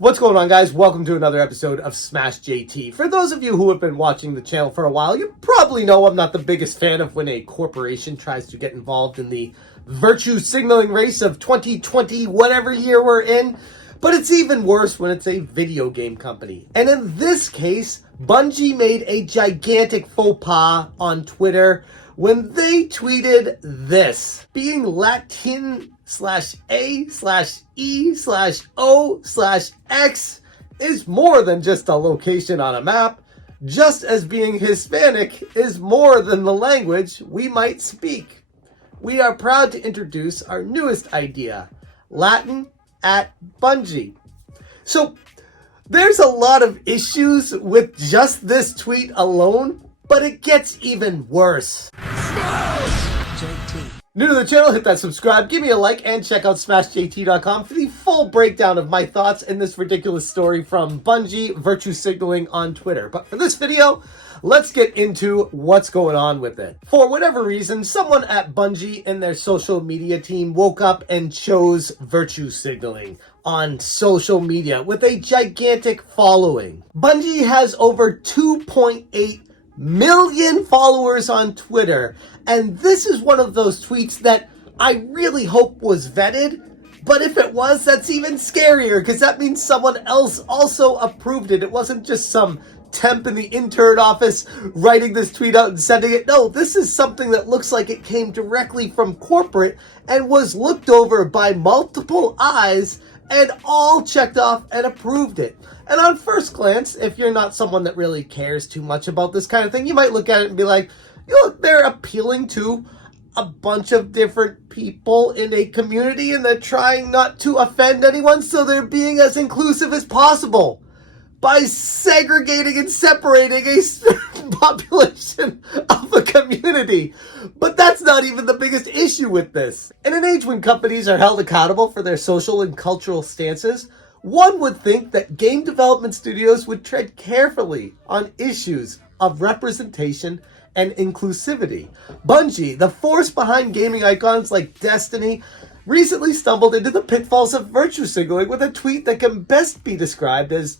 What's going on, guys? Welcome to another episode of Smash JT. For those of you who have been watching the channel for a while, you probably know I'm not the biggest fan of when a corporation tries to get involved in the virtue signaling race of 2020, whatever year we're in. But it's even worse when it's a video game company. And in this case, Bungie made a gigantic faux pas on Twitter when they tweeted this: being Latin/A/E/O/X is more than just a location on a map, just as being Hispanic is more than the language we might speak. We are proud to introduce our newest idea, Latin at Bungie. So there's a lot of issues with just this tweet alone, but it gets even worse. New to the channel, hit that subscribe, give me a like, and check out smashjt.com for the full breakdown of my thoughts in this ridiculous story from Bungie virtue signaling on Twitter. But for this video, let's get into what's going on with it. For whatever reason, someone at Bungie and their social media team woke up and chose virtue signaling on social media with a gigantic following. Bungie has over 2.8 million followers on Twitter, and this is one of those tweets that I really hope was vetted, but if it was, that's even scarier, because that means someone else also approved it. It wasn't just some temp in the intern office writing this tweet out and sending it. No, this is something that looks like it came directly from corporate and was looked over by multiple eyes and all checked off and approved it. And on first glance, if you're not someone that really cares too much about this kind of thing, you might look at it and be like, look, they're appealing to a bunch of different people in a community and they're trying not to offend anyone, so they're being as inclusive as possible by segregating and separating a certain population of a community. But that's not even the biggest issue with this. In an age when companies are held accountable for their social and cultural stances, one would think that game development studios would tread carefully on issues of representation and inclusivity. Bungie, the force behind gaming icons like Destiny, recently stumbled into the pitfalls of virtue signaling with a tweet that can best be described as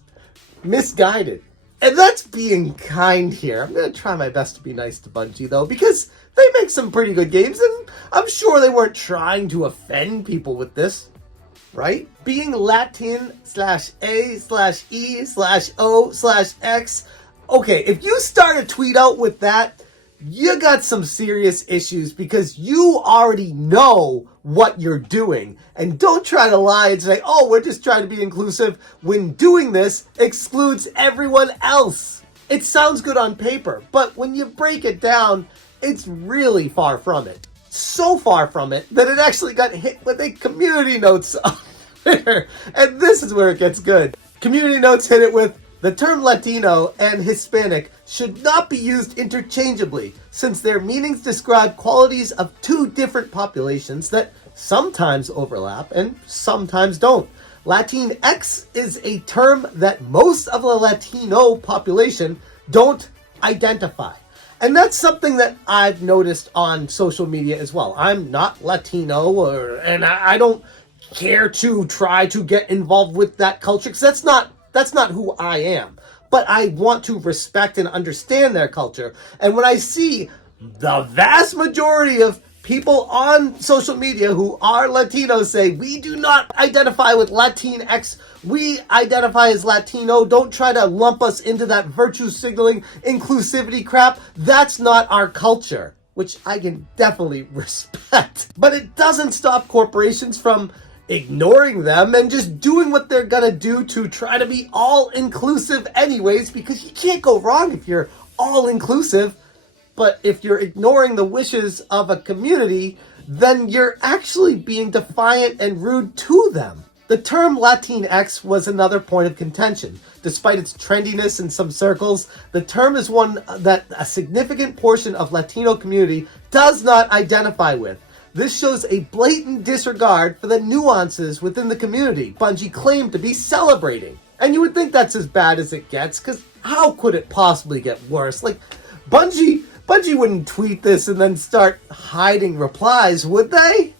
misguided. And that's being kind here. I'm going to try my best to be nice to Bungie, though, because they make some pretty good games, and I'm sure they weren't trying to offend people with this, right? Being Latin/A/E/O/X. Okay, if you start a tweet out with that, you got some serious issues, because you already know what you're doing. And don't try to lie and say, oh, we're just trying to be inclusive, when doing this excludes everyone else. It sounds good on paper, but when you break it down, it's really far from it. So far from it that it actually got hit with a community notes on Twitter. And this is where it gets good. Community notes hit it with: the term Latino and Hispanic should not be used interchangeably, since their meanings describe qualities of two different populations that sometimes overlap and sometimes don't. Latinx is a term that most of the Latino population don't identify. And that's something that I've noticed on social media as well. I'm not Latino, and I don't care to try to get involved with that culture, because that's not who I am. But I want to respect and understand their culture. And when I see the vast majority of people on social media who are Latinos say, we do not identify with Latinx, we identify as Latino, don't try to lump us into that virtue signaling inclusivity crap, that's not our culture, which I can definitely respect. But it doesn't stop corporations from ignoring them and just doing what they're gonna do to try to be all inclusive anyways, because you can't go wrong if you're all inclusive. But if you're ignoring the wishes of a community, then you're actually being defiant and rude to them. The term Latinx was another point of contention. Despite its trendiness in some circles, the term is one that a significant portion of Latino community does not identify with. This shows a blatant disregard for the nuances within the community Bungie claimed to be celebrating. And you would think that's as bad as it gets, because how could it possibly get worse? Like, Bungie wouldn't tweet this and then start hiding replies, would they?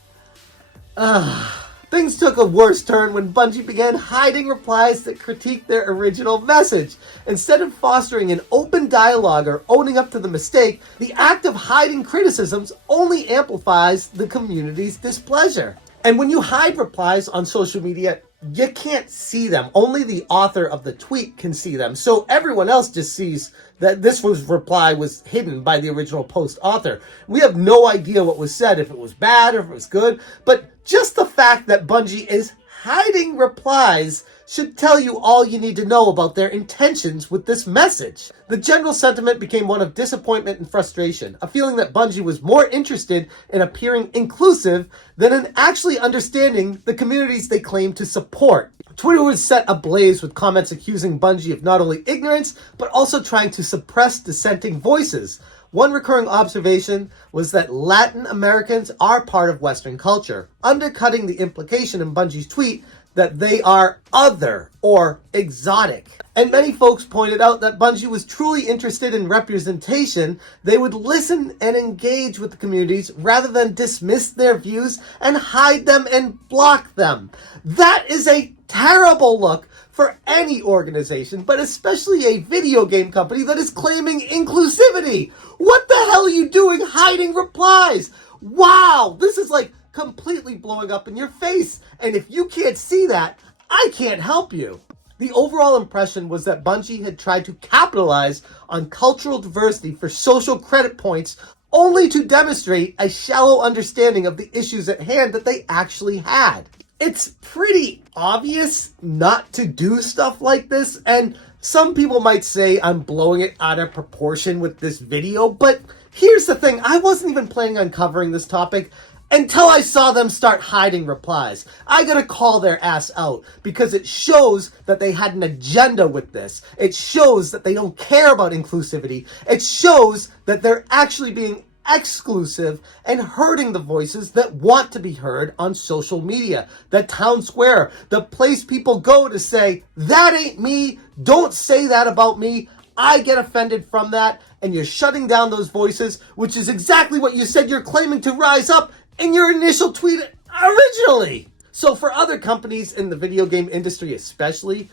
Things took a worse turn when Bungie began hiding replies that critiqued their original message. Instead of fostering an open dialogue or owning up to the mistake, the act of hiding criticisms only amplifies the community's displeasure. And when you hide replies on social media, you can't see them. Only the author of the tweet can see them. So everyone else just sees that this reply was hidden by the original post author. We have no idea what was said, if it was bad or if it was good. But just the fact that Bungie is hiding replies should tell you all you need to know about their intentions with this message. The general sentiment became one of disappointment and frustration, a feeling that Bungie was more interested in appearing inclusive than in actually understanding the communities they claim to support. Twitter was set ablaze with comments accusing Bungie of not only ignorance, but also trying to suppress dissenting voices. One recurring observation was that Latin Americans are part of Western culture, undercutting the implication in Bungie's tweet that they are other or exotic. And many folks pointed out that Bungie was truly interested in representation. They would listen and engage with the communities rather than dismiss their views and hide them and block them. That is a terrible look for any organization, but especially a video game company that is claiming inclusivity. What the hell are you doing hiding replies? Wow, this is like completely blowing up in your face. And if you can't see that, I can't help you. The overall impression was that Bungie had tried to capitalize on cultural diversity for social credit points, only to demonstrate a shallow understanding of the issues at hand that they actually had. It's pretty obvious not to do stuff like this, and some people might say I'm blowing it out of proportion with this video, but here's the thing, I wasn't even planning on covering this topic until I saw them start hiding replies. I gotta call their ass out because it shows that they had an agenda with this. It shows that they don't care about inclusivity. It shows that they're actually being exclusive and hurting the voices that want to be heard on social media. The town square, the place people go to say, that ain't me, don't say that about me. I get offended from that, and you're shutting down those voices, which is exactly what you said you're claiming to rise up in your initial tweet originally. So for other companies in the video game industry especially,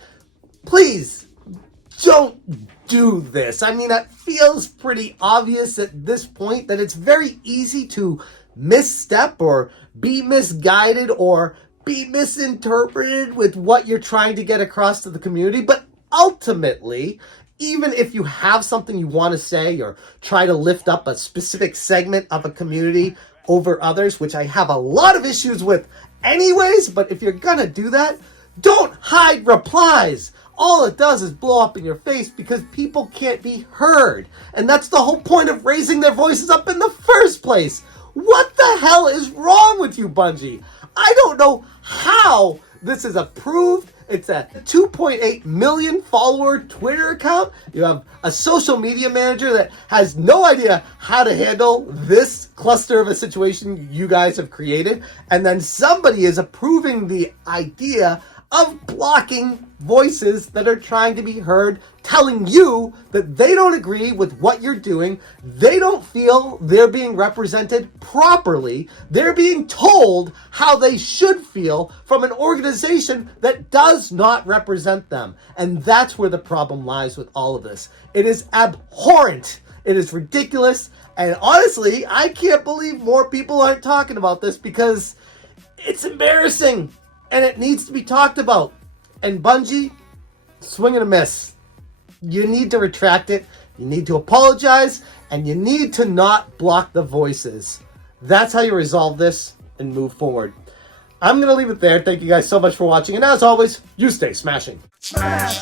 please don't do this. I mean, it feels pretty obvious at this point that it's very easy to misstep or be misguided or be misinterpreted with what you're trying to get across to the community. But ultimately, even if you have something you want to say or try to lift up a specific segment of a community over others, which I have a lot of issues with anyways, but if you're gonna do that, don't hide replies. All it does is blow up in your face because people can't be heard. And that's the whole point of raising their voices up in the first place. What the hell is wrong with you, Bungie? I don't know how this is approved. It's a 2.8 million follower Twitter account. You have a social media manager that has no idea how to handle this cluster of a situation you guys have created. And then somebody is approving the idea of blocking voices that are trying to be heard, telling you that they don't agree with what you're doing. They don't feel they're being represented properly. They're being told how they should feel from an organization that does not represent them. And that's where the problem lies with all of this. It is abhorrent. It is ridiculous. And honestly, I can't believe more people aren't talking about this because it's embarrassing. And it needs to be talked about. And Bungie, swing and a miss. You need to retract it. You need to apologize. And you need to not block the voices. That's how you resolve this and move forward. I'm going to leave it there. Thank you guys so much for watching. And as always, you stay smashing. Smash,